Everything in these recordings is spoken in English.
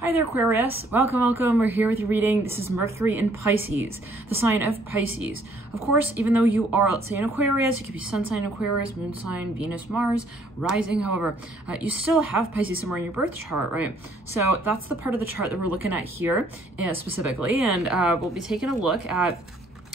Hi there, Aquarius. Welcome, welcome. We're here with your reading. This is Mercury in Pisces, the sign of Pisces. Of course, even though you are, let's say, an Aquarius, you could be sun sign Aquarius, moon sign, Venus, Mars, rising, however, you still have Pisces somewhere in your birth chart, right? So that's the part of the chart that we're looking at here specifically, and we'll be taking a look at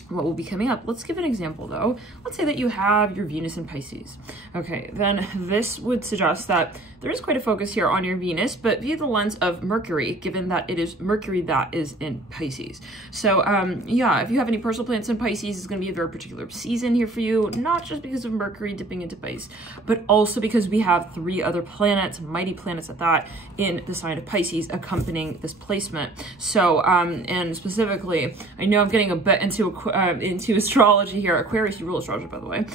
what will be coming up. Let's give an example though. Let's say that you have your Venus in Pisces. Okay, then this would suggest that there is quite a focus here on your Venus, but via the lens of Mercury, given that it is Mercury that is in Pisces. So yeah, if you have any personal planets in Pisces, it's going to be a very particular season here for you, not just because of Mercury dipping into Pisces, but also because we have 3 other planets, mighty planets at that, in the sign of Pisces accompanying this placement. So, and specifically, I know I'm getting a bit into astrology here. Aquarius, you rule astrology, by the way.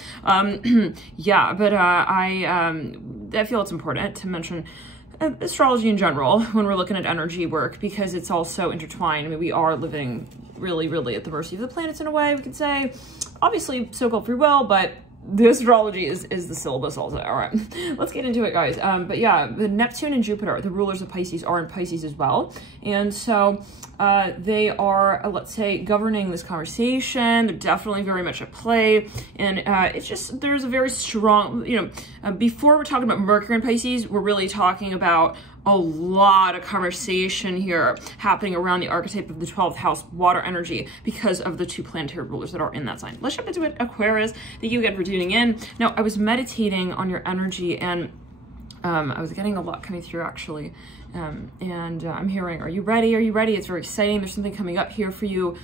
Yeah, but I feel it's important to mention astrology in general when we're looking at energy work, because it's also intertwined. I mean, we are living really at the mercy of the planets in a way, we could say. Obviously, so-called free will, but the astrology is the syllabus also. All right, let's get into it, guys. But yeah, the Neptune and Jupiter, the rulers of Pisces, are in Pisces as well. And so they are, let's say, governing this conversation. They're definitely very much at play. And it's just, there's a very strong, you know, before we're talking about Mercury in Pisces, we're really talking about a lot of conversation here happening around the archetype of the 12th house water energy because of the 2 planetary rulers that are in that sign. Let's jump into it, Aquarius. Thank you again for tuning in. Now, I was meditating on your energy, and I was getting a lot coming through actually. I'm hearing, are you ready? Are you ready? It's very exciting. There's something coming up here for you,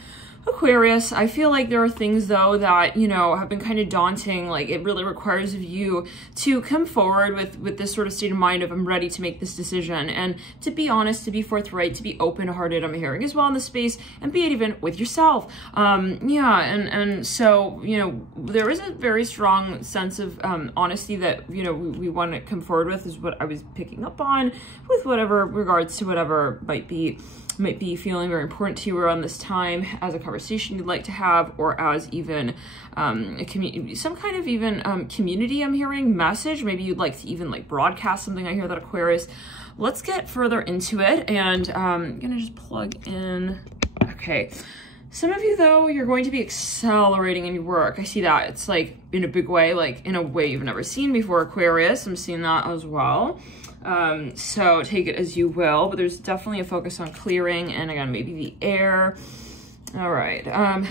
Aquarius. I feel like there are things though that, you know, have been kind of daunting. Like, it really requires of you to come forward with this sort of state of mind of, I'm ready to make this decision, and to be honest, to be forthright, to be open-hearted, I'm hearing as well in this space, and be it even with yourself. Yeah, and so, you know, there is a very strong sense of honesty that, you know, we want to come forward with, is what I was picking up on with whatever regards to whatever might be feeling very important to you around this time, as a conversation you'd like to have, or as even a community, some kind of even community, I'm hearing, message. Maybe you'd like to even like broadcast something. I hear that, Aquarius. Let's get further into it, and I'm gonna just plug in. Okay, some of you though, you're going to be accelerating in your work. I see that. It's like in a big way, like in a way you've never seen before, Aquarius. I'm seeing that as well. So take it as you will, but there's definitely a focus on clearing, and again, maybe the air. All right,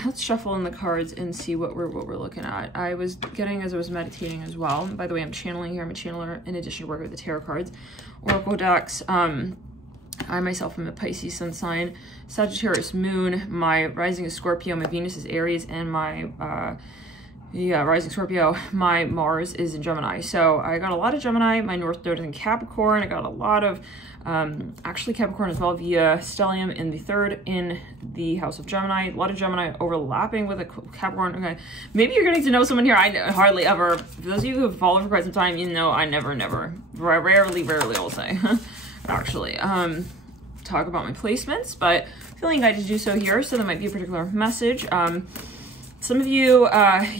let's shuffle in the cards and see what we're looking at. I was getting, as I was meditating as well. By the way, I'm channeling here. I'm a channeler in addition to working with the tarot cards, oracle decks. I myself am a Pisces sun sign, Sagittarius moon. My rising is Scorpio, my Venus is Aries, and my yeah, rising Scorpio, my Mars is in Gemini. So I got a lot of Gemini. My North Node is in Capricorn. I got a lot of, actually Capricorn as well, via stellium in the 3rd in the house of Gemini. A lot of Gemini overlapping with a Capricorn. Okay, maybe you're getting to know someone here. I hardly ever, for those of you who have followed for quite some time, you know I rarely I'll say, actually, talk about my placements, but feeling guided to do so here. So there might be a particular message. Some of you,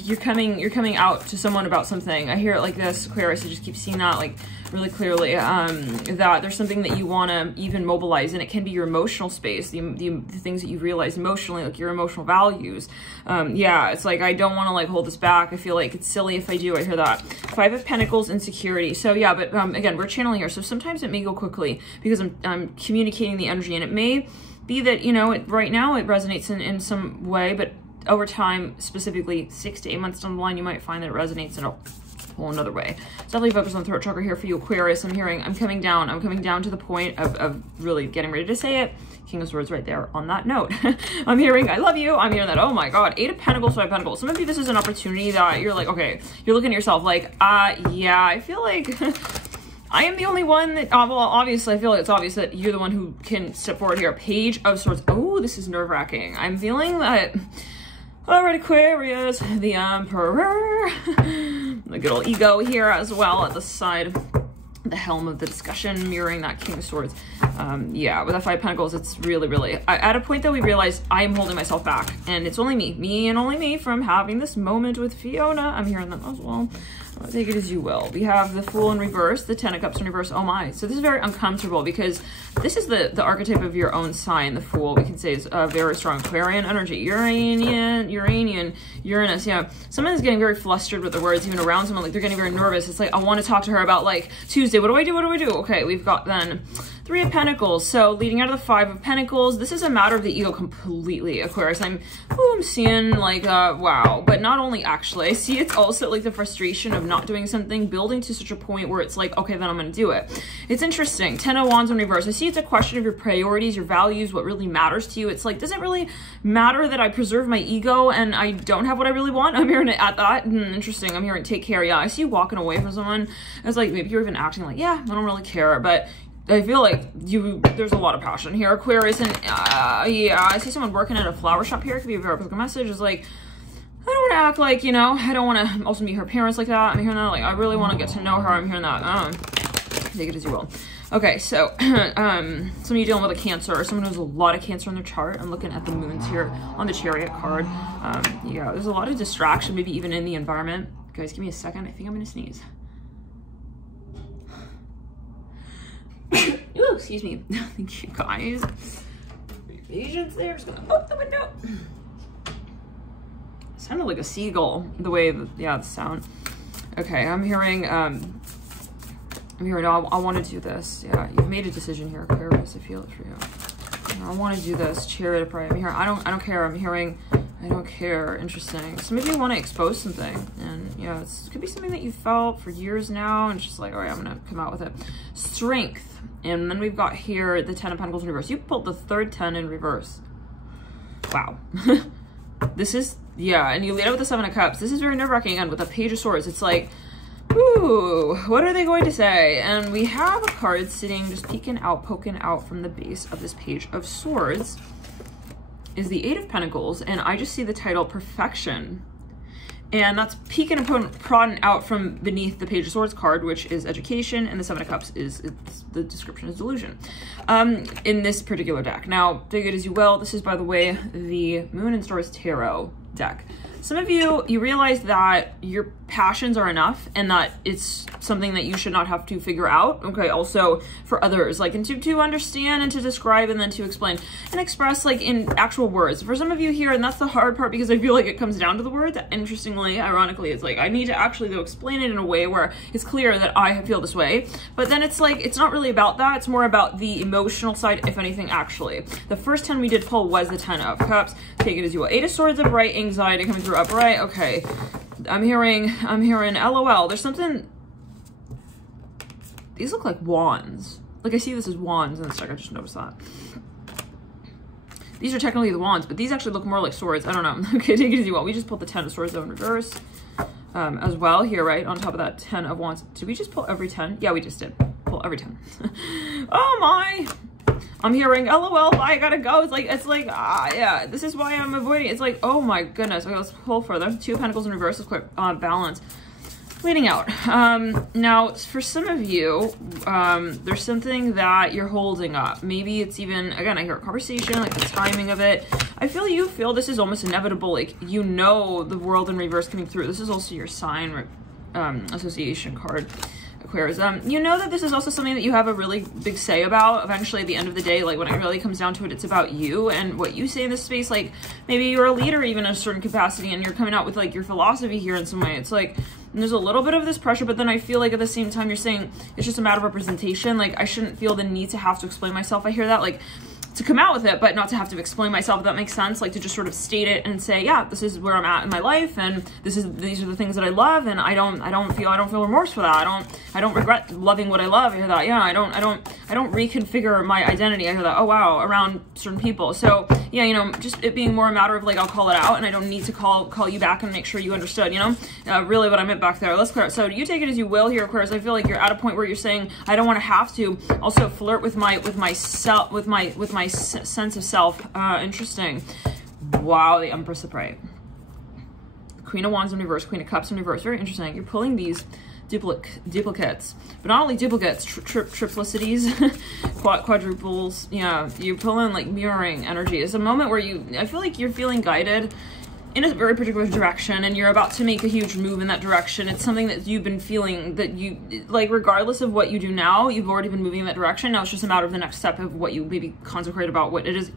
you're coming out to someone about something. I hear it like this, Aquarius. I just keep seeing that like really clearly, that there's something that you want to even mobilize, and it can be your emotional space, the things that you realize emotionally, like your emotional values. Yeah, it's like, I don't want to like hold this back. I feel like it's silly if I do. I hear that. 5 of Pentacles, insecurity. So yeah, but again, we're channeling here. So sometimes it may go quickly because I'm communicating the energy, and it may be that, you know, right now it resonates in some way, but over time, specifically 6 to 8 months down the line, you might find that it resonates in a whole another way. So definitely focus on throat chakra here for you, Aquarius. I'm hearing, I'm coming down to the point of really getting ready to say it. King of Swords right there on that note. I'm hearing, I love you. I'm hearing that, oh my God, 8 of Pentacles, 5 of Pentacles. Some of you, this is an opportunity that you're like, okay, you're looking at yourself like, yeah, I feel like I am the only one that, well, obviously, I feel like it's obvious that you're the one who can step forward here. Page of Swords. Oh, this is nerve-wracking. I'm feeling that. All right, Aquarius, the Emperor. The good old ego here as well at the side, the helm of the discussion, mirroring that King of Swords. Yeah, with that 5 of Pentacles, it's really, at a point that we realize I'm holding myself back, and it's only me and only me from having this moment with Fiona. I'm hearing that as well. Well, take it as you will. We have the Fool in reverse, the Ten of Cups in reverse. Oh my. So this is very uncomfortable because this is the archetype of your own sign. The Fool, we can say, is a very strong Aquarian energy. Uranus. Yeah. Someone is getting very flustered with the words, even around someone. Like, they're getting very nervous. It's like, I want to talk to her about, like, Tuesday. What do I do? What do I do? Okay, we've got then Three of Pentacles. So leading out of the Five of Pentacles, this is a matter of the ego completely, Aquarius. I'm seeing, like, wow. But not only actually, I see it's also like the frustration of not doing something, building to such a point where it's like, okay, then I'm going to do it. It's interesting. Ten of Wands in reverse. I see it's a question of your priorities, your values, what really matters to you. It's like, does it really matter that I preserve my ego and I don't have what I really want? I'm hearing it at that. Interesting. I'm hearing take care. Yeah, I see you walking away from someone. It's like, maybe you're even acting like, yeah, I don't really care. But I feel like there's a lot of passion here, Aquarius. And yeah, I see someone working at a flower shop here. It could be a very public message. It's like, I don't want to act like, you know, I don't want to also meet her parents like that. I'm hearing that. Like, I really want to get to know her. I'm hearing that. Take it as you will. Okay, so some of you dealing with a Cancer, or someone who has a lot of Cancer in their chart. I'm looking at the moons here on the Chariot card. Yeah, there's a lot of distraction, maybe even in the environment. Guys, give me a second. I think I'm going to sneeze. Ooh, excuse me. Thank you, guys. Patience there. Just going to open the window. Sounded like a seagull, the way, yeah, the sound. Okay, I'm hearing, no, I want to do this. Yeah, you've made a decision here, Aquarius. I feel it for you. I want to do this. Chariot of Pride. I'm hearing, I don't care. I'm hearing, I don't care. Interesting. So maybe you want to expose something, and yeah, it could be something that you felt for years now, and it's just like, all right, I'm gonna come out with it. Strength, and then we've got here the Ten of Pentacles in reverse. You pulled the third 10 in reverse. Wow. This is, yeah, and you lead out with the Seven of Cups. This is very nerve-wracking. Again, with the Page of Swords, it's like, ooh, what are they going to say? And we have a card sitting, just peeking out, poking out from the base of this Page of Swords, is the Eight of Pentacles, and I just see the title Perfection. And that's peeking and prodding out from beneath the Page of Swords card, which is education, and the Seven of Cups is, the description is delusion. In this particular deck. Now, take it as you will. This is, by the way, the Moon and Stars Tarot deck. Some of you realize that your passions are enough and that it's something that you should not have to figure out. Okay, also for others, like, and to understand and to describe and then to explain and express, like, in actual words. For some of you here, and that's the hard part because I feel like it comes down to the words. Interestingly, ironically, it's like I need to actually though explain it in a way where it's clear that I feel this way. But then it's like, it's not really about that. It's more about the emotional side, if anything, actually. The first 10 we did pull was the 10 of Cups. Take it as you will. Eight of Swords, upright, anxiety coming through upright. Okay. I'm hearing LOL. There's something, these look like wands. Like, I see this as wands in this deck. I just noticed that. These are technically the wands, but these actually look more like swords. I don't know. Okay, take it as you will. We just pulled the 10 of Swords though in reverse as well here, right? On top of that 10 of Wands. Did we just pull every 10? Yeah, we just did. Pull every 10. Oh my. I'm hearing LOL, I gotta go. It's like, yeah, this is why I'm avoiding it. It's like, oh my goodness. Okay, let's pull further. Two of Pentacles in reverse is quite balanced. Leading out. Now, for some of you, there's something that you're holding up. Maybe it's even, again, I hear a conversation, like the timing of it. I feel you feel this is almost inevitable. Like, you know, the world in reverse coming through. This is also your sign association card. Aquarius. You know that this is also something that you have a really big say about. Eventually, at the end of the day, like when it really comes down to it, it's about you and what you say in this space. Like, maybe you're a leader even in a certain capacity and you're coming out with like your philosophy here in some way. It's like, there's a little bit of this pressure, but then I feel like at the same time you're saying it's just a matter of representation. Like, I shouldn't feel the need to have to explain myself. I hear that, like, to come out with it, but not to have to explain myself, if that makes sense. Like, to just sort of state it and say, yeah, this is where I'm at in my life, and these are the things that I love, and I don't feel remorse for that. I don't regret loving what I love. I hear that. Yeah, I don't reconfigure my identity. I hear that. Oh wow, around certain people. So yeah, you know, just it being more a matter of like, I'll call it out, and I don't need to call you back and make sure you understood, you know, really what I meant back there. Let's clear it. So you take it as you will here, Aquarius. I feel like you're at a point where you're saying, I don't want to have to also flirt with my sense of self. Interesting. Wow, the Empress upright. Queen of Wands in reverse, Queen of Cups in reverse. Very interesting. You're pulling these duplicates, but not only duplicates, triplicities, quadruples. Yeah, you're pulling like mirroring energy. It's a moment where I feel like you're feeling guided in a very particular direction, and you're about to make a huge move in that direction. It's something that you've been feeling that you, like, regardless of what you do now, you've already been moving in that direction. Now it's just a matter of the next step of what you maybe consecrate about what it is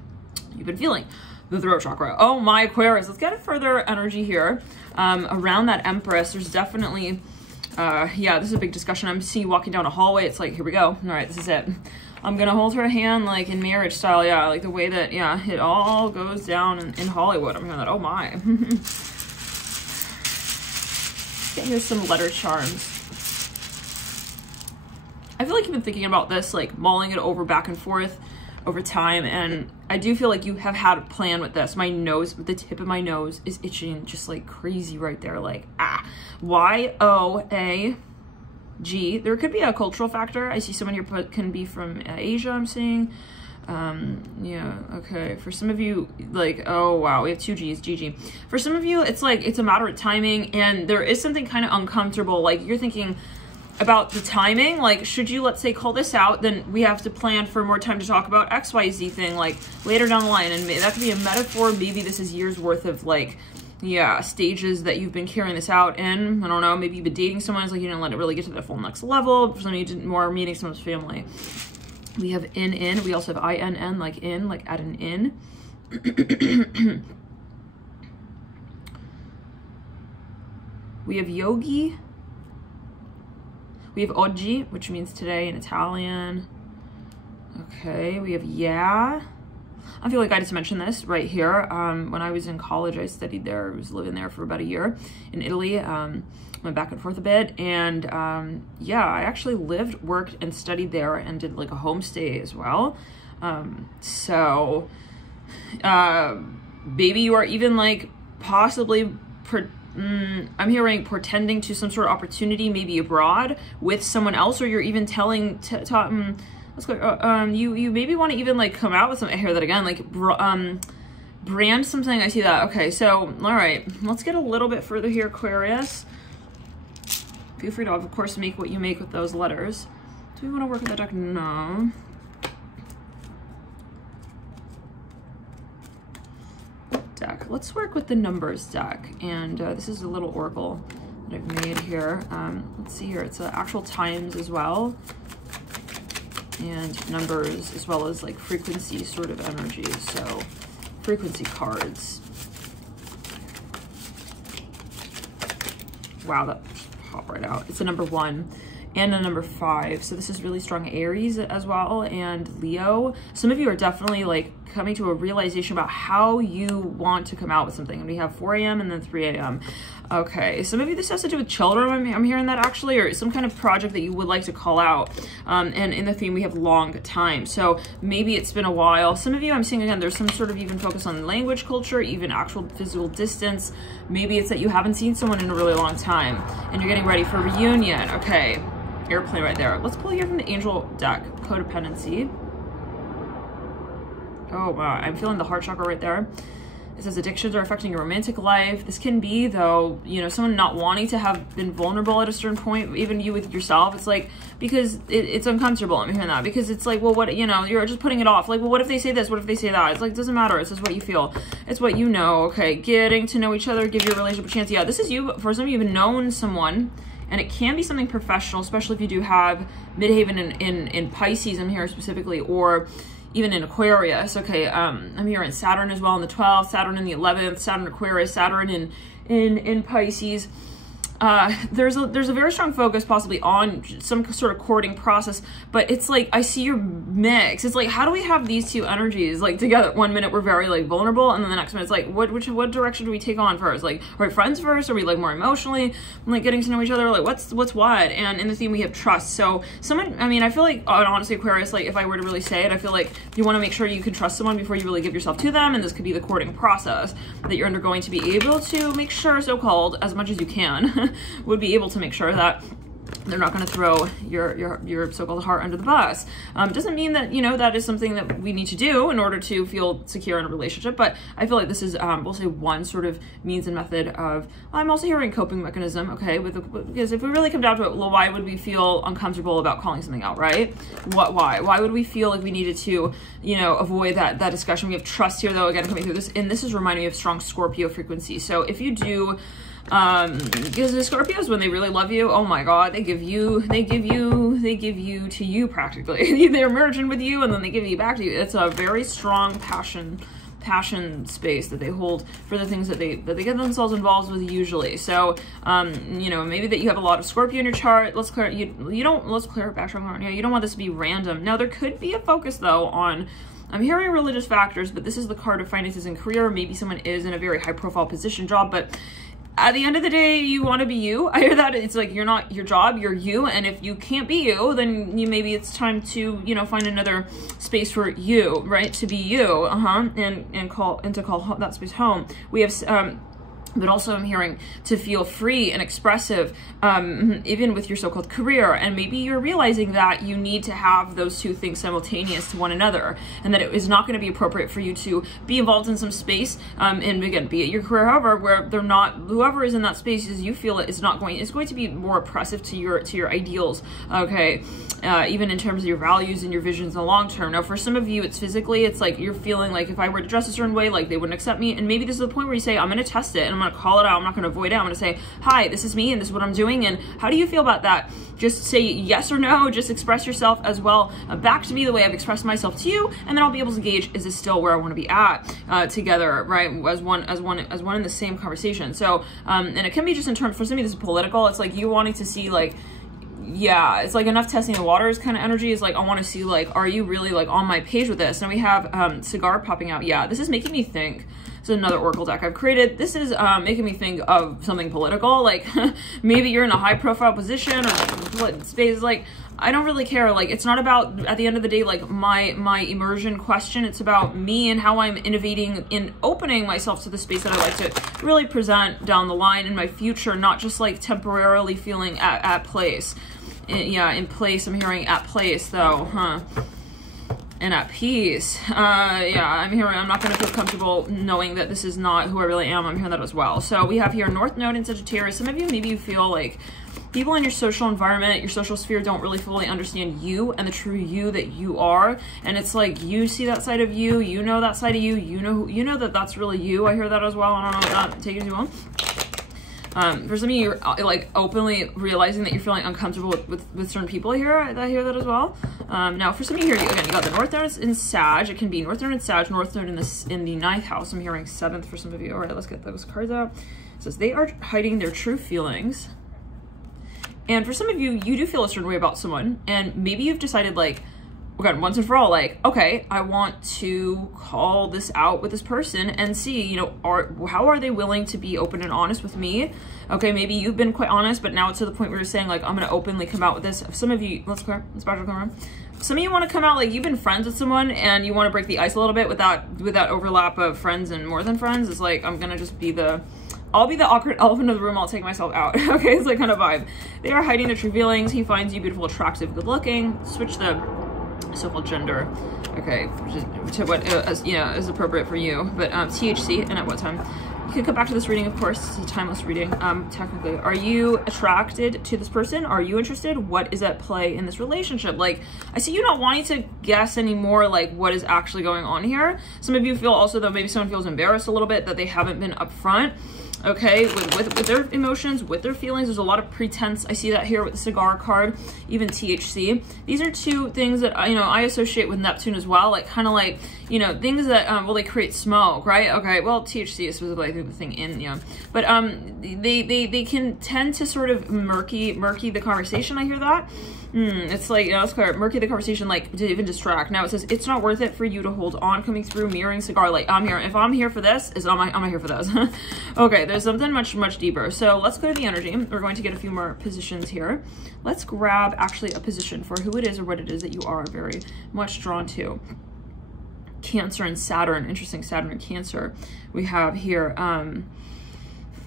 you've been feeling. The throat chakra. Oh my Aquarius. Let's get a further energy here. Around that Empress, there's definitely, yeah, this is a big discussion. I'm seeing you walking down a hallway. It's like, here we go. All right, this is it. I'm gonna hold her hand like in marriage style, yeah, like the way that, yeah, it all goes down in Hollywood. I'm hearing that, oh my. Getting us some letter charms. I feel like you've been thinking about this, like mulling it over back and forth over time, and I do feel like you have had a plan with this. My nose, the tip of my nose is itching just like crazy right there, like, ah. Y-O-A-G. There could be a cultural factor. I see someone here can be from Asia, I'm seeing. Yeah, okay. For some of you, like, oh wow, we have 2 G's, GG. For some of you, it's like, it's a matter of timing, and there is something kind of uncomfortable. Like, you're thinking about the timing, like, should you, let's say, call this out, then we have to plan for more time to talk about XYZ thing, like, later down the line. And that could be a metaphor. Maybe this is years worth of, like, yeah, stages that you've been carrying this out in. I don't know, maybe you've been dating someone, it's like you didn't let it really get to the full next level. For some of you, did more meeting someone's family. We have in, we also have INN, like in, like at an inn. We have yogi. We have oggi, which means today in Italian. Okay, we have yeah. I feel like I just mentioned this right here. When I was in college, I studied there. I was living there for about a year in Italy. Went back and forth a bit. And yeah, I actually lived, worked, and studied there and did like a homestay as well. So maybe you are even like possibly, I'm hearing portending to some sort of opportunity, maybe abroad with someone else, or you're even telling, let's go, you maybe want to even like come out with something. I hear that again, like brand something. I see that. Okay, so all right, let's get a little bit further here, Aquarius. Feel free to, of course, make what you make with those letters. Do we want to work with that deck? No. Deck. Let's work with the numbers deck, and this is a little oracle that I've made here. Let's see here. It's actual times as well, and numbers, as well as like frequency sort of energy. So frequency cards. Wow, that popped right out. It's a number 1 and a number 5. So this is really strong Aries as well, and Leo. Some of you are definitely like coming to a realization about how you want to come out with something. And we have 4 a.m. and then 3 a.m. Okay, some of you, this has to do with children. I'm hearing that actually, or some kind of project that you would like to call out. And in the theme, we have long time. So maybe it's been a while. Some of you, I'm seeing again, there's some sort of even focus on language, culture, even actual physical distance. Maybe it's that you haven't seen someone in a really long time and you're getting ready for a reunion. Okay, airplane right there. Let's pull here from the angel deck, codependency. Oh wow, I'm feeling the heart chakra right there. It says addictions are affecting your romantic life. This can be, though, you know, someone not wanting to have been vulnerable at a certain point, even you with yourself. It's like, because it's uncomfortable. I'm hearing that because it's like, well, what, you know, you're just putting it off. Like, well, what if they say this? What if they say that? It's like, it doesn't matter. It's just what you feel. It's what you know. Okay, getting to know each other, give your relationship a chance. Yeah, this is you. For some of you, have known someone, and it can be something professional, especially if you do have Midheaven in Pisces in here specifically, or even in Aquarius. Okay, I'm here in Saturn as well in the 12th, Saturn in the 11th, Saturn Aquarius, Saturn in Pisces. There's a very strong focus possibly on some sort of courting process, but it's like, I see your mix. It's like, how do we have these two energies like together? One minute we're very like vulnerable, and then the next minute it's like, what direction do we take on first? Like, are we friends first? Are we like more emotionally like getting to know each other? Like, what's what? And in the theme we have trust. So someone, I mean, I feel like, honestly, Aquarius, like if I were to really say it, I feel like you want to make sure you can trust someone before you really give yourself to them, and this could be the courting process that you're undergoing to be able to make sure, so-called, as much as you can, would be able to make sure that They're not going to throw your so-called heart under the bus. Doesn't mean that, you know, that is something that we need to do in order to feel secure in a relationship. But I feel like this is, we'll say, one sort of means and method of, I'm also hearing coping mechanism, okay? Because if we really come down to it, well, why would we feel uncomfortable about calling something out, right? Why? Why would we feel like we needed to, you know, avoid that discussion? We have trust here, though, again, coming through this. And this is reminding me of strong Scorpio frequency. So if you do, because the Scorpios, when they really love you, oh my God, they give you to you practically. They're merging with you and then they give you back to you. It's a very strong passion space that they hold for the things that they get themselves involved with usually. So, you know, maybe that you have a lot of Scorpio in your chart. Let's clear it back strong. Yeah, you don't want this to be random. Now, there could be a focus though on, I'm hearing religious factors, but this is the card of finances and career. Maybe someone is in a very high profile position job, but at the end of the day, you want to be you. I hear that it's like you're not your job, you're you. And if you can't be you, then maybe it's time to, you know, find another space for you, right? To be you, and call that space home. We have but also I'm hearing to feel free and expressive, even with your so-called career. And maybe you're realizing that you need to have those two things simultaneous to one another, and that it is not going to be appropriate for you to be involved in some space, and again, be it your career, however, where they're not, whoever is in that space, as you feel it, is not going, it's going to be more oppressive to your ideals, okay? Even in terms of your values and your visions in the long term. Now, for some of you, it's physically, it's like you're feeling like if I were to dress a certain way, like they wouldn't accept me. And maybe this is the point where you say, I'm going to test it and I'm going to call it out. I'm not going to avoid it. I'm going to say, hi, this is me and this is what I'm doing. And how do you feel about that? Just say yes or no. Just express yourself as well back to me the way I've expressed myself to you. And then I'll be able to gauge, is this still where I want to be at together, right? As one in the same conversation. So, and it can be just in terms, for some of you, this is political. It's like you wanting to see like, yeah, it's like enough testing the waters kind of energy is like, I want to see like, are you really like on my page with this? And we have cigar popping out. Yeah, this is making me think. This is another oracle deck I've created. This is making me think of something political. Like maybe you're in a high profile position or space. Like, I don't really care. Like, it's not about, at the end of the day, like my immersion question. It's about me and how I'm innovating in opening myself to the space that I like to really present down the line in my future, not just like temporarily feeling at place. Yeah, in place. I'm hearing at place though, and at peace. Yeah, I'm hearing I'm not going to feel comfortable knowing that this is not who I really am. I'm hearing that as well. So we have here North Node in Sagittarius. Some of you, maybe you feel like people in your social environment, your social sphere, don't really fully understand you and the true you that you are. And it's like, you see that side of you, you know that side of you, you know that that's really you. I hear that as well. I don't know, not take it too long. For some of you, you're like openly realizing that you're feeling uncomfortable with certain people here. I hear that as well. Now, for some of you here, again, you got the North Node in Sag. It can be North Node in Sag, North Node in the 9th house. I'm hearing 7th for some of you. All right, let's get those cards out. It says they are hiding their true feelings. And for some of you, you do feel a certain way about someone, and maybe you've decided like, okay, once and for all, like, okay, I want to call this out with this person and see, you know, how are they willing to be open and honest with me? Okay, maybe you've been quite honest, but now it's to the point where you're saying like, I'm going to openly come out with this. Some of you, let's back to come around. Some of you want to come out like you've been friends with someone and you want to break the ice a little bit with that overlap of friends and more than friends. It's like, I'm going to just be I'll be the awkward elephant in the room. I'll take myself out. Okay, it's like kind of vibe. They are hiding their true feelings. He finds you beautiful, attractive, good looking. Switch the so-called gender, okay, to what is appropriate for you, but THC and at what time. You can come back to this reading, of course. It's a timeless reading. Technically, are you attracted to this person? Are you interested? What is at play in this relationship? Like, I see you not wanting to guess anymore, like what is actually going on here. Some of you feel also that maybe someone feels embarrassed a little bit that they haven't been upfront. Okay, with their emotions, with their feelings. There's a lot of pretense. I see that here with the cigar card, even THC. These are two things that, you know, I associate with Neptune as well, like kind of like, you know, things that, well, they create smoke, right? Okay, well, THC is specifically, I think, the thing in, yeah. But they can tend to sort of murky the conversation. I hear that. It's like, you know, it's clear, murky the conversation, like to even distract. Now it says it's not worth it for you to hold on, coming through, mirroring cigar, like I'm here. If I'm here for this, I'm here for this. Okay, there's something much deeper. So let's go to the energy. We're going to get a few more positions here. Let's grab actually a position for who it is or what it is that you are very much drawn to. Cancer and Saturn. Interesting, Saturn and Cancer. We have here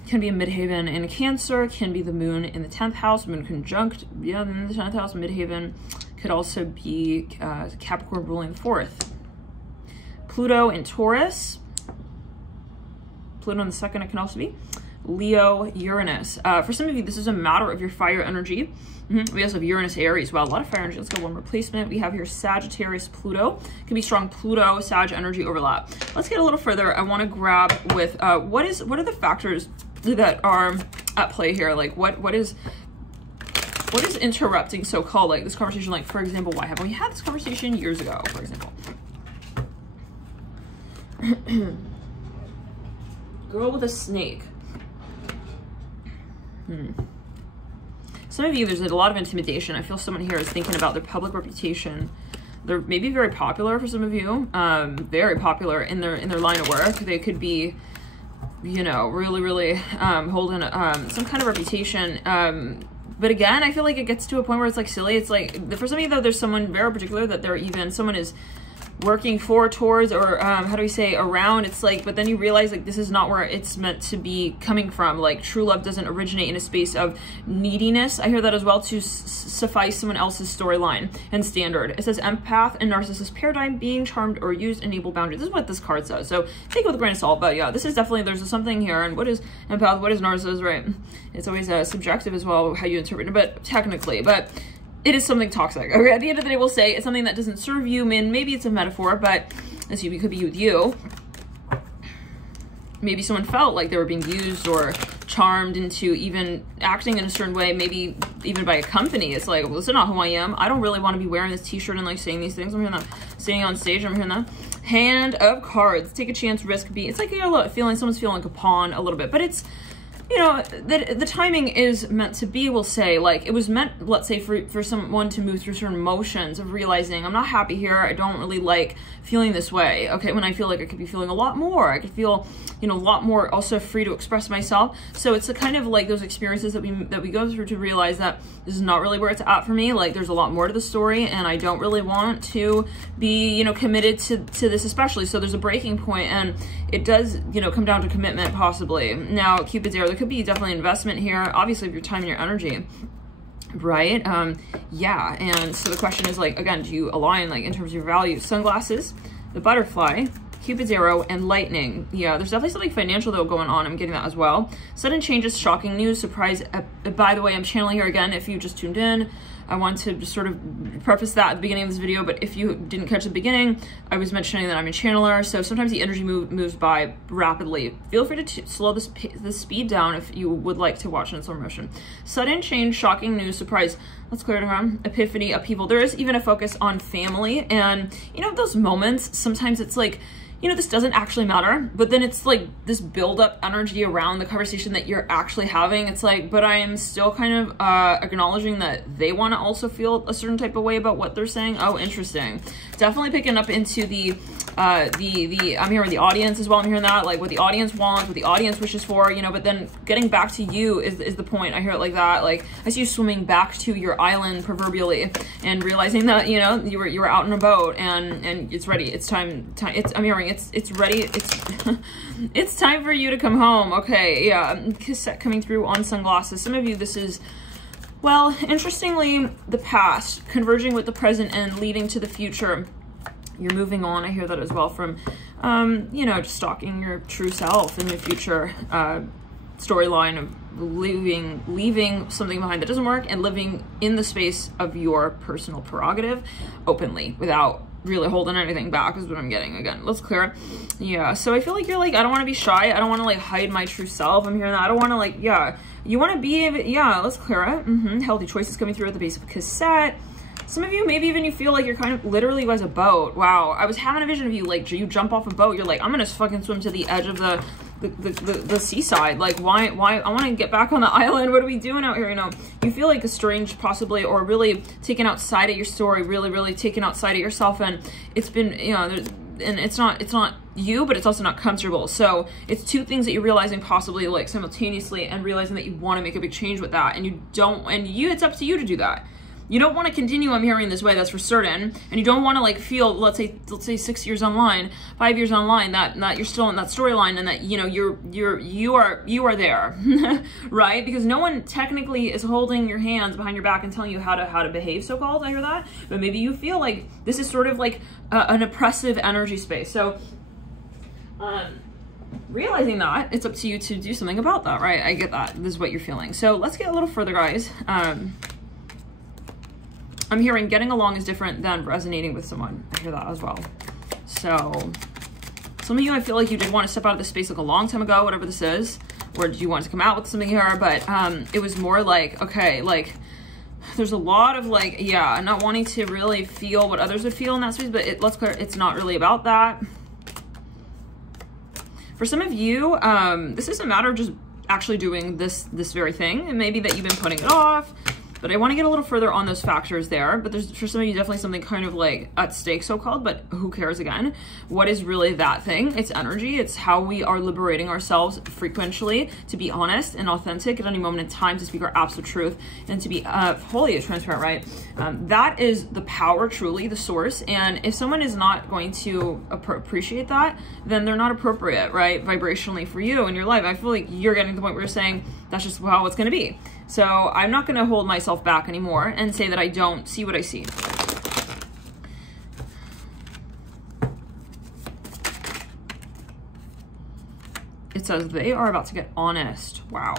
can be in Midheaven in Cancer, can be the moon in the 10th house, moon conjunct, yeah, in the 10th house, Midheaven. Could also be Capricorn ruling the 4th. Pluto in Taurus. Pluto in the 2nd, it can also be. Leo, Uranus. For some of you, this is a matter of your fire energy. We also have Uranus, Aries. Wow, a lot of fire energy. Let's go one replacement. We have here Sagittarius, Pluto. Can be strong Pluto, Sag energy overlap. Let's get a little further. I want to grab with what are the factors that are at play here? Like what is interrupting so-called like this conversation? Like, for example, why haven't we had this conversation years ago, for example? Girl with a snake. Some of you, there's a lot of intimidation. I feel someone here is thinking about their public reputation. They're maybe very popular for some of you, very popular in their line of work. They could be, you know, really holding some kind of reputation. But again, I feel like it gets to a point where it's like silly. It's like, for some of you though, there's someone very particular that someone is working for, towards, or how do we say, around. It's like, but then you realize like this is not where it's meant to be coming from. Like, true love doesn't originate in a space of neediness. I hear that as well, to suffice someone else's storyline and standard. It says empath and narcissist paradigm, being charmed or used, enable boundaries. This is what this card says, so take it with a grain of salt. But yeah, this is definitely, there's something here. And what is empath, what is narcissist, right? It's always subjective as well, how you interpret it, but technically, but it is something toxic. Okay, at the end of the day, we'll say it's something that doesn't serve you. Man, maybe it's a metaphor, but this could be with you. Maybe someone felt like they were being used or charmed into even acting in a certain way, maybe even by a company. It's like, well, this is not who I am. I don't really want to be wearing this t-shirt and like saying these things. I'm hearing that. Standing on stage, I'm hearing that. Hand of cards. Take a chance, risk, be. It's like, you know, someone's feeling like a pawn a little bit, but it's, you know, the timing is meant to be, we'll say, like, it was meant, let's say, for someone to move through certain motions of realizing, I'm not happy here, I don't really like feeling this way, okay, when I feel like I could be feeling a lot more, I could feel, you know, a lot more also free to express myself. So it's a kind of like those experiences that we go through to realize that this is not really where it's at for me. Like, there's a lot more to the story, and I don't really want to be, you know, committed to this especially. So there's a breaking point, and it does, you know, come down to commitment possibly. Now, Cupid's arrow, there could be definitely investment here, obviously, of your time and your energy, right? Yeah, and so the question is, like, again, do you align, like, in terms of your values? Sunglasses, the butterfly, Cupid's arrow, and lightning. Yeah, there's definitely something financial though going on. I'm getting that as well. Sudden changes, shocking news, surprise. By the way, I'm channeling here again. If you just tuned in, I want to just sort of preface that at the beginning of this video, but if you didn't catch the beginning, I was mentioning that I'm a channeler, so sometimes the energy moves by rapidly. Feel free to slow the speed down if you would like to watch in slow motion. Sudden change, shocking news, surprise. Let's clear it around. Epiphany, upheaval. There is even a focus on family, and you know, those moments, sometimes it's like, you know, this doesn't actually matter, but then it's like this build-up energy around the conversation that you're actually having. It's like, but I am still kind of acknowledging that they want to also feel a certain type of way about what they're saying. Oh, interesting. Definitely picking up into the I'm hearing the audience as well. I'm hearing that, like, what the audience wants, what the audience wishes for, you know, but then getting back to you is the point. I hear it like that. Like, I see you swimming back to your island proverbially and realizing that, you know, you were out in a boat and it's ready. It's time. I'm hearing it's ready. It's time for you to come home. Okay. Yeah. Cassette coming through on sunglasses. Some of you, this is, well, interestingly, the past converging with the present and leading to the future. You're moving on. I hear that as well from, you know, just stalking your true self in your future storyline of leaving something behind that doesn't work and living in the space of your personal prerogative openly without really holding anything back is what I'm getting. Again, let's clear it. Yeah, so I feel like you're like, I don't want to be shy. I don't want to like hide my true self. I'm hearing that. I don't want to like, yeah, you want to be, yeah, let's clear it. Healthy choices coming through at the base of a cassette. Some of you, maybe even you feel like you're kind of literally as a boat. Wow, I was having a vision of you, like, you jump off a boat, you're like, I'm gonna fucking swim to the edge of the seaside. Like, why I want to get back on the island. What are we doing out here? You know, you feel like estranged possibly, or really taken outside of your story, really taken outside of yourself, and it's been, you know, and it's not you, but it's also not comfortable. So it's two things that you're realizing possibly like simultaneously, and realizing that you want to make a big change with that, and you don't, and you, it's up to you to do that. you don't want to continue, I'm hearing this way, that's for certain. And you don't want to like feel, let's say 6 years online, 5 years online, that you're still in that storyline, and that, you know, you are there, right? Because no one technically is holding your hands behind your back and telling you how to behave, so-called. I hear that. But maybe you feel like this is sort of like an oppressive energy space. So realizing that, it's up to you to do something about that, right? I get that. This is what you're feeling. So let's get a little further, guys. I'm hearing getting along is different than resonating with someone. I hear that as well. So some of you, I feel like you did want to step out of this space like a long time ago, whatever this is, or did you want to come out with something here? But it was more like, okay, like there's a lot of like, yeah, not wanting to really feel what others would feel in that space, but let's clear, it's not really about that. For some of you, this is a matter of just actually doing this very thing, and maybe that you've been putting it off. But I want to get a little further on those factors there. But there's, for some of you, definitely something kind of like at stake, so-called, but who cares again? What is really that thing? It's energy. It's how we are liberating ourselves frequently to be honest and authentic at any moment in time, to speak our absolute truth, and to be wholly transparent, right? That is the power, truly, the source. And if someone is not going to appreciate that, then they're not appropriate, right? Vibrationally for you in your life. I feel like you're getting to the point where you're saying, that's just how it's going to be. So I'm not going to hold myself back anymore and say that I don't see what I see. It says they are about to get honest. Wow.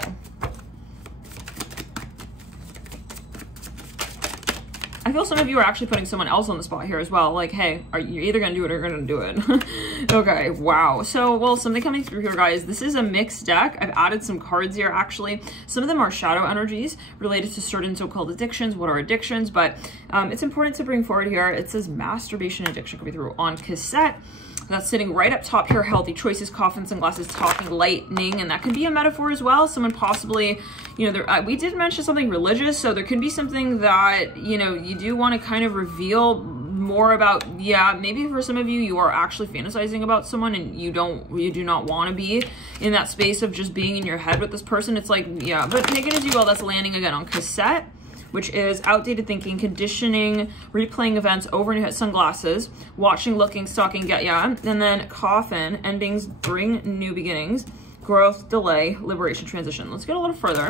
I feel some of you are actually putting someone else on the spot here as well. Like, hey, are you either going to do it or you're going to do it? Okay, wow. So, well, something coming through here, guys. This is a mixed deck. I've added some cards here, actually. Some of them are shadow energies related to certain so-called addictions. What are addictions? But it's important to bring forward here. It says masturbation addiction coming through on cassette. That's sitting right up top here. Healthy choices, coffin, sunglasses, talking, lightning, and that can be a metaphor as well. Someone possibly, you know, we did mention something religious, so there can be something that, you know, you do want to kind of reveal more about. Yeah, maybe for some of you, you are actually fantasizing about someone and you do not want to be in that space of just being in your head with this person. It's like, yeah, but take it as you will. That's landing again on cassette, which is outdated thinking, conditioning, replaying events over in your head, sunglasses, watching, looking, stalking, and then coffin, endings bring new beginnings, growth, delay, liberation, transition. Let's get a little further.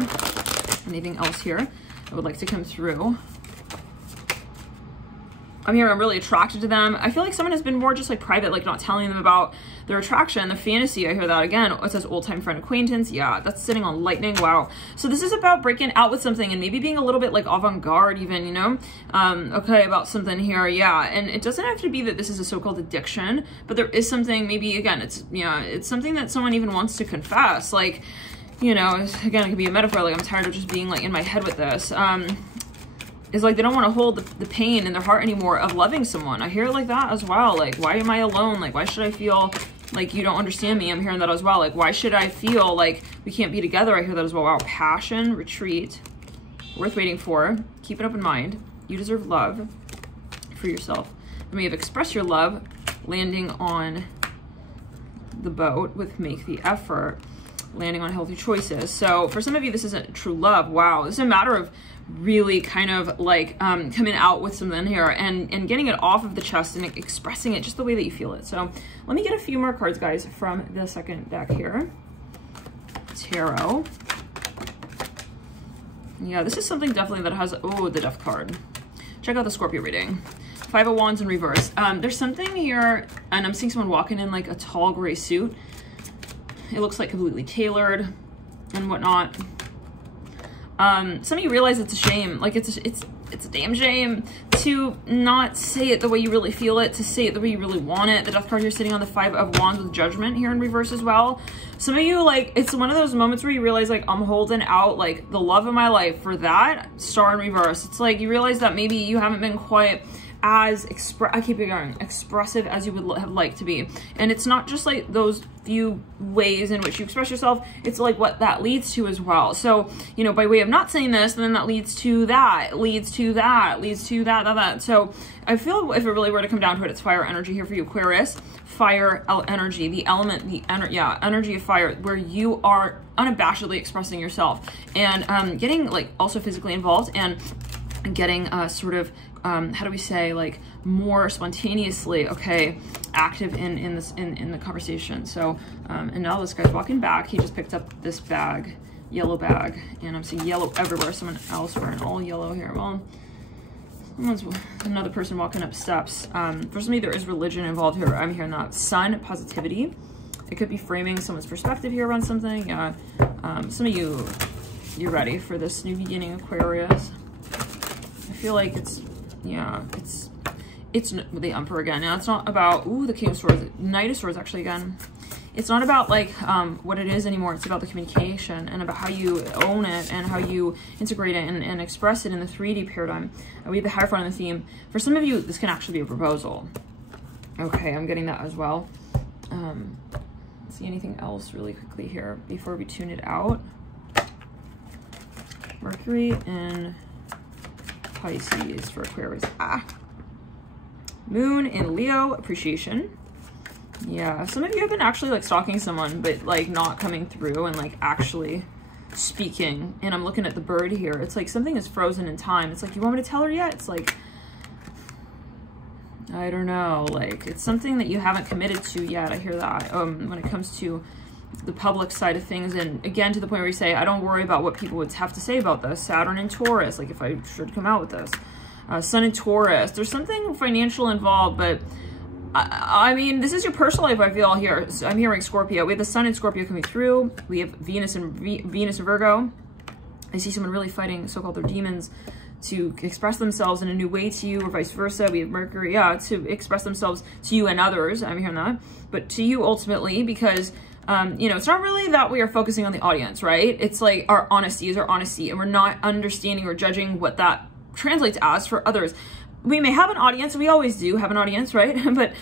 Anything else here I would like to come through? I'm here, I'm really attracted to them. I feel like someone has been more just like private, like not telling them about their attraction, the fantasy. I hear that again. It says old time friend, acquaintance. Yeah, that's sitting on lightning. Wow. So this is about breaking out with something and maybe being a little bit like avant-garde even, you know? Okay, about something here. Yeah, and it doesn't have to be that this is a so-called addiction, but there is something, maybe again, it's, yeah, it's something that someone even wants to confess. Like, you know, again, it could be a metaphor. Like, I'm tired of just being like in my head with this. Is like they don't want to hold the pain in their heart anymore of loving someone. I hear it like that as well. Like, why am I alone? Like, why should I feel like you don't understand me? I'm hearing that as well. Like, why should I feel like we can't be together? I hear that as well. Wow. Passion, retreat, worth waiting for. Keep an open mind. You deserve love for yourself. You may have expressed your love, landing on the boat with make the effort, landing on healthy choices. So for some of you, this isn't true love. Wow. This is a matter of really kind of like coming out with something here and getting it off of the chest and expressing it just the way that you feel it. So let me get a few more cards, guys, from the second deck here. Tarot. Yeah, this is something definitely that has, oh, the Death card. Check out the Scorpio reading. Five of Wands in reverse. There's something here, and I'm seeing someone walking in like a tall gray suit. It looks like completely tailored and whatnot. Some of you realize it's a shame. Like, it's a damn shame to not say it the way you really feel it, to say it the way you really want it. The Death card here sitting on the Five of Wands with Judgment here in reverse as well. Some of you, like, it's one of those moments where you realize, like, I'm holding out, like, the love of my life for that Star in reverse. It's like you realize that maybe you haven't been quite as expressive as you would have liked to be. And it's not just like those few ways in which you express yourself, it's like what that leads to as well. So, you know, by way of not saying this, then that leads to that, leads to that, leads to that. So I feel if it really were to come down to it, it's fire energy here for you, Aquarius. Fire energy, the element, the energy of fire, where you are unabashedly expressing yourself and getting like also physically involved and getting sort of how do we say, like, more spontaneously, okay, active in the conversation. So and now this guy's walking back. He just picked up this bag, yellow bag, and I'm seeing yellow everywhere. Someone else wearing all yellow here. Well, another person walking up steps. For some of you, there is religion involved here. I'm hearing that. Sun, positivity. It could be framing someone's perspective here on something. Yeah. Some of you, you're ready for this new beginning, Aquarius. I feel like it's, yeah, it's the Emperor again. Now it's not about, ooh, the King of Swords, Knight of Swords actually again. It's not about like what it is anymore. It's about the communication and about how you own it and how you integrate it and express it in the 3D paradigm. We have the Hierophant on the theme. For some of you, this can actually be a proposal. Okay, I'm getting that as well. Let's see anything else really quickly here before we tune it out. Mercury in Pisces for Aquarius. Moon in Leo, appreciation. Yeah, some of you have been actually like stalking someone, but like not coming through and like actually speaking. And I'm looking at the bird here. It's like something is frozen in time. It's like, you want me to tell her yet? It's like, I don't know. Like, it's something that you haven't committed to yet. I hear that when it comes to the public side of things. And again, to the point where you say, I don't worry about what people would have to say about this. Saturn in Taurus, like if I should come out with this. Sun in Taurus. There's something financial involved, but I mean, this is your personal life, I feel here. I'm hearing Scorpio. We have the Sun in Scorpio coming through. We have Venus and Virgo. I see someone really fighting so-called their demons to express themselves in a new way to you, or vice versa. We have Mercury, yeah, to express themselves to you and others. I'm hearing that. But to you ultimately, because, you know, it's not really that we are focusing on the audience, right? It's like our honesty is our honesty, and we're not understanding or judging what that translates as for others. We may have an audience, we always do have an audience, right? But,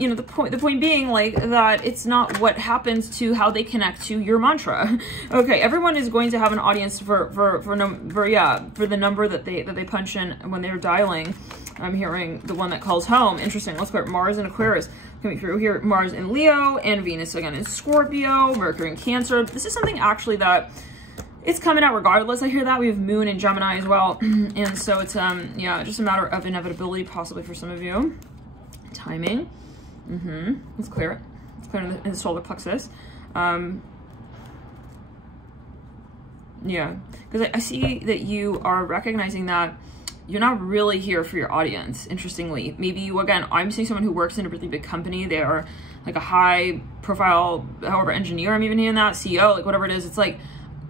you know, the point being like that it's not what happens to how they connect to your mantra. Okay, everyone is going to have an audience for the number that they punch in when they're dialing. I'm hearing the one that calls home. Interesting. Let's go Mars and Aquarius coming through here. Mars in Leo and Venus again in Scorpio, Mercury in Cancer. This is something actually that it's coming out regardless. I hear that. We have Moon in Gemini as well. And so it's, yeah, just a matter of inevitability possibly for some of you. Timing. Let's clear it. Let's clear it in the solar plexus. Yeah, because I see that you are recognizing that you're not really here for your audience, interestingly. Maybe you, again, I'm seeing someone who works in a really big company. They are like a high profile, however, engineer, I'm even hearing that, CEO, like whatever it is. It's like,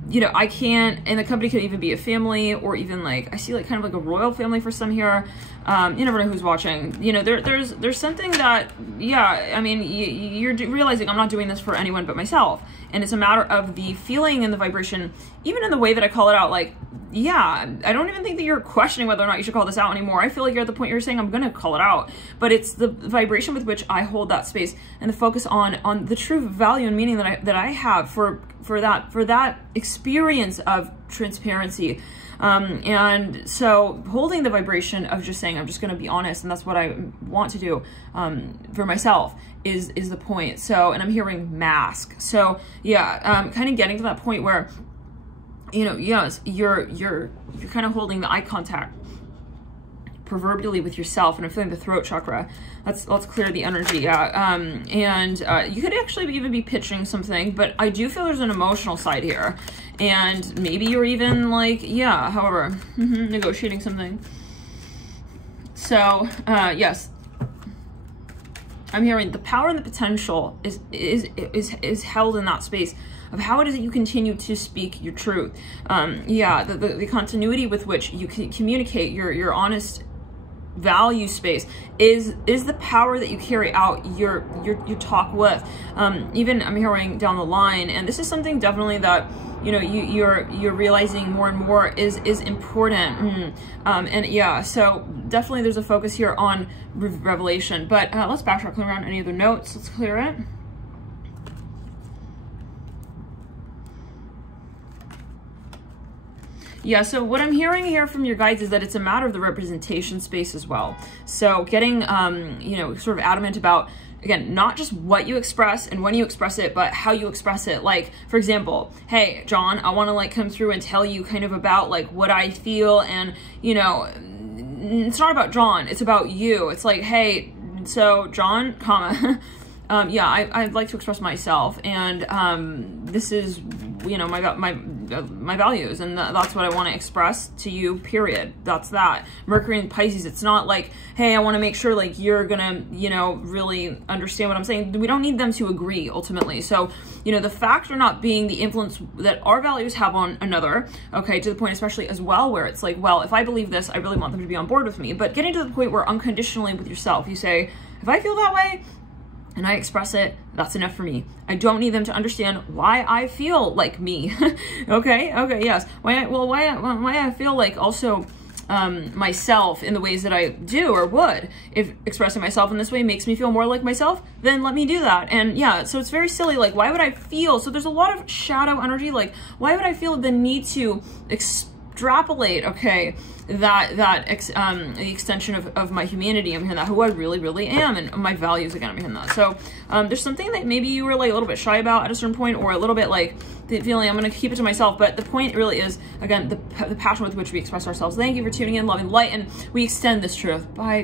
you know, I can't, and the company could even be a family, or even like, I see like kind of like a royal family for some here. You never know who's watching. You know, there's something that, yeah, I mean, you're realizing I'm not doing this for anyone but myself. And it's a matter of the feeling and the vibration, even in the way that I call it out. Like, yeah, I don't even think that you're questioning whether or not you should call this out anymore. I feel like you're at the point where you're saying, I'm going to call it out. But it's the vibration with which I hold that space and the focus on the true value and meaning that I have for that experience of transparency. And so holding the vibration of just saying, I'm just going to be honest, and that's what I want to do for myself is the point. So, and I'm hearing mask. So yeah, kind of getting to that point where, you know, yes, you're kind of holding the eye contact proverbially with yourself, and I'm feeling the throat chakra. Let's clear the energy. Yeah. And you could actually even be pitching something, but I do feel there's an emotional side here, and maybe you're even like, yeah, however, negotiating something. So yes, I'm hearing the power and the potential is held in that space of how it is that you continue to speak your truth. Yeah, the continuity with which you can communicate your honest value space is the power that you carry out your talk with. Even I'm hearing down the line, and this is something definitely that, you know, you're realizing more and more is important. And yeah, so definitely there's a focus here on revelation. But let's backtrack around any other notes. Let's clear it. Yeah, so what I'm hearing here from your guides is that it's a matter of the representation space as well. So getting, you know, sort of adamant about again, not just what you express and when you express it, but how you express it. Like, for example, hey, John, I want to like come through and tell you kind of about like what I feel, and, you know, it's not about John, it's about you. It's like, hey, so John, comma, yeah, I'd like to express myself, and this is, you know, my values, and that's what I want to express to you, period. That's that. Mercury in Pisces, it's not like, hey, I want to make sure like you're gonna, you know, really understand what I'm saying. We don't need them to agree ultimately. So, you know, the factor not being the influence that our values have on another, okay, to the point especially as well where it's like, well, if I believe this, I really want them to be on board with me. But getting to the point where unconditionally with yourself, you say, if I feel that way and I express it, that's enough for me. I don't need them to understand why I feel like me. Okay, yes. Why I feel like also myself in the ways that I do or would. If expressing myself in this way makes me feel more like myself, then let me do that. And yeah, so it's very silly. Like, why would I feel? So there's a lot of shadow energy. Like, why would I feel the need to extrapolate, okay, the extension of my humanity? I'm hearing that, who I really am, and my values, again, I'm hearing that. So there's something that maybe you were like a little bit shy about at a certain point, or a little bit like the feeling I'm going to keep it to myself. But the point really is, again, the passion with which we express ourselves. Thank you for tuning in, love and light, and we extend this truth. Bye.